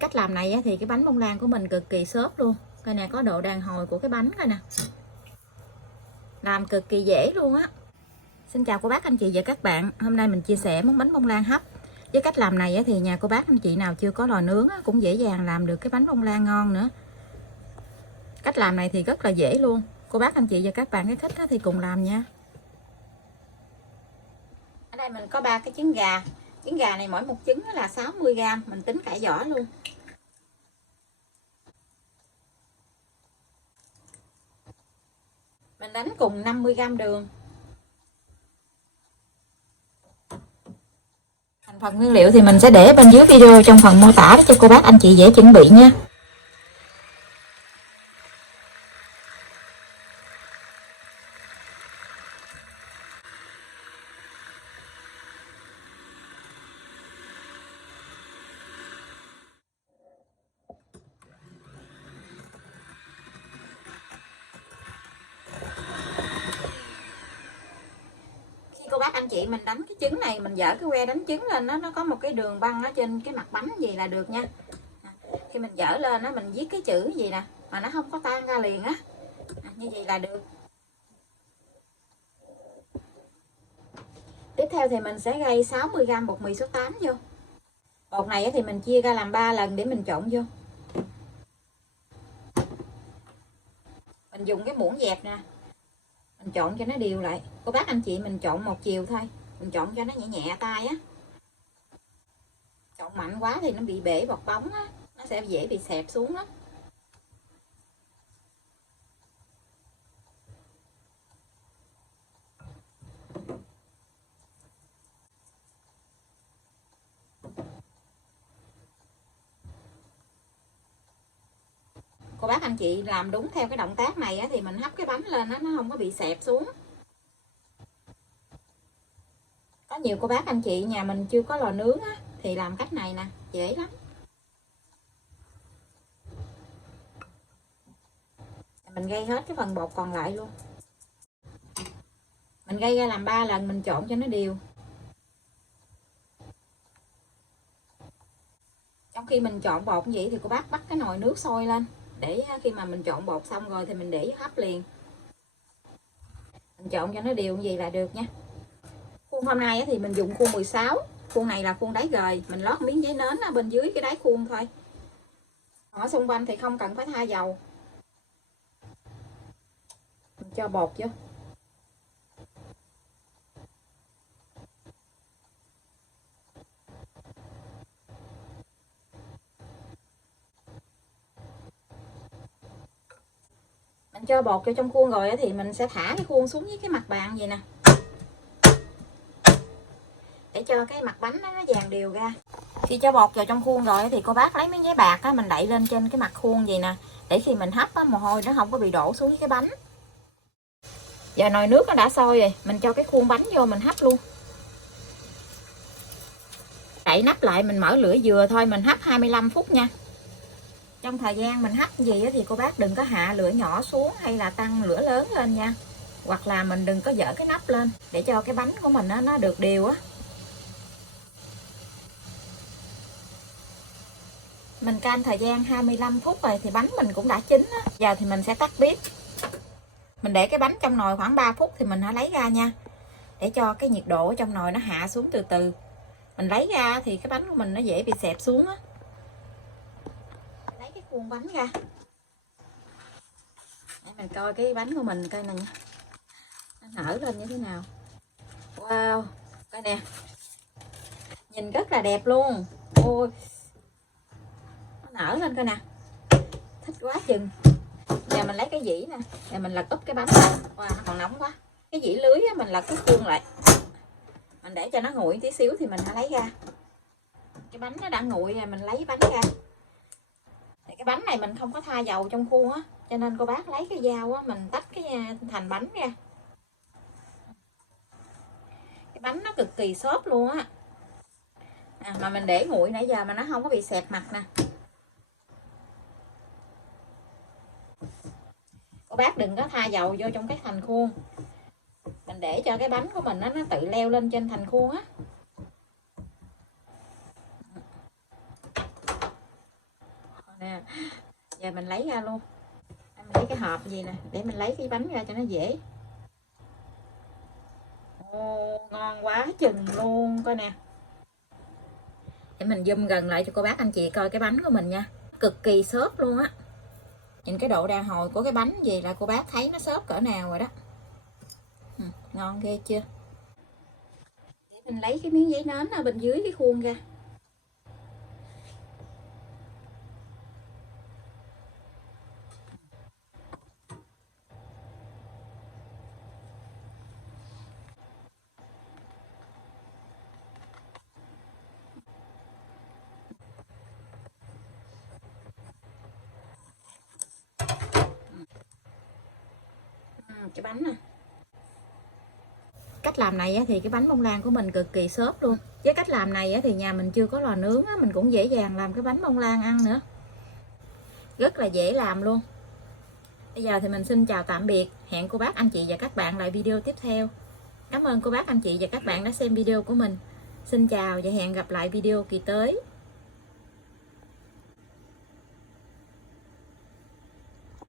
Cách làm này thì cái bánh bông lan của mình cực kỳ xốp luôn. Coi nè, có độ đàn hồi của cái bánh coi nè. Làm cực kỳ dễ luôn á. Xin chào cô bác anh chị và các bạn. Hôm nay mình chia sẻ món bánh bông lan hấp. Với cách làm này thì nhà cô bác anh chị nào chưa có lò nướng cũng dễ dàng làm được cái bánh bông lan ngon nữa. Cách làm này thì rất là dễ luôn. Cô bác anh chị và các bạn thích thì cùng làm nha. Ở đây mình có 3 cái trứng gà. Trứng gà này mỗi một trứng là 60g, mình tính cả vỏ luôn. Mình đánh cùng 50g đường. Thành phần nguyên liệu thì mình sẽ để bên dưới video trong phần mô tả để cho cô bác anh chị dễ chuẩn bị nha. Cô bác anh chị mình đánh cái trứng này, mình dở cái que đánh trứng lên, nó có một cái đường băng ở trên cái mặt bánh gì là được nha. Khi mình dở lên mình viết cái chữ gì nè mà nó không có tan ra liền á, như vậy là được. Tiếp theo thì mình sẽ gây 60g bột mì số 8 vô. Bột này thì mình chia ra làm 3 lần để mình trộn vô. Mình dùng cái muỗng dẹp nè, mình trộn cho nó đều lại. Cô bác anh chị mình trộn một chiều thôi, mình trộn cho nó nhẹ nhẹ tay á. Trộn mạnh quá thì nó bị bể bọt bóng á, nó sẽ dễ bị xẹp xuống lắm. Cô bác anh chị làm đúng theo cái động tác này thì mình hấp cái bánh lên nó không có bị xẹp xuống. Có nhiều cô bác anh chị nhà mình chưa có lò nướng thì làm cách này nè, dễ lắm. Mình gây hết cái phần bột còn lại luôn. Mình gây ra làm 3 lần, mình trộn cho nó đều. Trong khi mình trộn bột như vậy thì cô bác bắt cái nồi nước sôi lên, để khi mà mình trộn bột xong rồi thì mình để hấp liền. Mình trộn cho nó đều như vậy là được nha. Khuôn hôm nay thì mình dùng khuôn 16. Khuôn này là khuôn đáy gời, mình lót miếng giấy nến ở bên dưới cái đáy khuôn thôi. Ở xung quanh thì không cần phải thoa dầu. Mình cho bột vô. Mình cho bột vô trong khuôn rồi thì mình sẽ thả cái khuôn xuống với cái mặt bàn vậy nè, để cho cái mặt bánh nó dàn đều ra. Khi cho bột vào trong khuôn rồi thì cô bác lấy miếng giấy bạc mình đậy lên trên cái mặt khuôn vậy nè, để khi mình hấp mồ hôi nó không có bị đổ xuống với cái bánh. Giờ nồi nước nó đã sôi rồi, mình cho cái khuôn bánh vô mình hấp luôn. Đậy nắp lại, mình mở lửa vừa thôi, mình hấp 25 phút nha. Trong thời gian mình hấp gì thì cô bác đừng có hạ lửa nhỏ xuống hay là tăng lửa lớn lên nha. Hoặc là mình đừng có dỡ cái nắp lên để cho cái bánh của mình nó được đều á. Mình canh thời gian 25 phút rồi thì bánh mình cũng đã chín á. Giờ thì mình sẽ tắt bếp. Mình để cái bánh trong nồi khoảng 3 phút thì mình hãy lấy ra nha, để cho cái nhiệt độ trong nồi nó hạ xuống từ từ. Mình lấy ra thì cái bánh của mình nó dễ bị xẹp xuống á. Lấy cái khuôn bánh ra để mình coi cái bánh của mình coi nè nha, nó nở lên như thế nào. Wow, coi nè, nhìn rất là đẹp luôn. Ôi, nó nở lên coi nè, thích quá chừng. Giờ mình lấy cái dĩ nè, giờ mình lật úp cái bánh này. Wow, nó còn nóng quá. Cái dĩ lưới mình lật cái khuôn lại, mình để cho nó nguội tí xíu thì mình hãy lấy ra. Cái bánh nó đã nguội rồi, mình lấy bánh ra. Thì cái bánh này mình không có thoa dầu trong khuôn á, cho nên cô bác lấy cái dao mình tách cái thành bánh ra. Cái bánh nó cực kỳ xốp luôn á. Mà mình để nguội nãy giờ mà nó không có bị xẹp mặt nè. Cô bác đừng có thoa dầu vô trong cái thành khuôn. Mình để cho cái bánh của mình nó tự leo lên trên thành khuôn á. nè. Giờ mình lấy ra luôn. Mình lấy cái hộp gì nè, để mình lấy cái bánh ra cho nó dễ. Ồ, ngon quá chừng luôn, coi nè. Để mình zoom gần lại cho cô bác anh chị coi cái bánh của mình nha. Cực kỳ xốp luôn á. Nhìn cái độ đàn hồi của cái bánh gì là cô bác thấy nó xốp cỡ nào rồi đó. Ngon ghê chưa. Để mình lấy cái miếng giấy nến ở bên dưới cái khuôn ra. Cái bánh nè. Cách làm này thì cái bánh bông lan của mình cực kỳ xốp luôn. Với cách làm này thì nhà mình chưa có lò nướng, mình cũng dễ dàng làm cái bánh bông lan ăn nữa. Rất là dễ làm luôn. Bây giờ thì mình xin chào tạm biệt. Hẹn cô bác anh chị và các bạn lại video tiếp theo. Cảm ơn cô bác anh chị và các bạn đã xem video của mình. Xin chào và hẹn gặp lại video kỳ tới.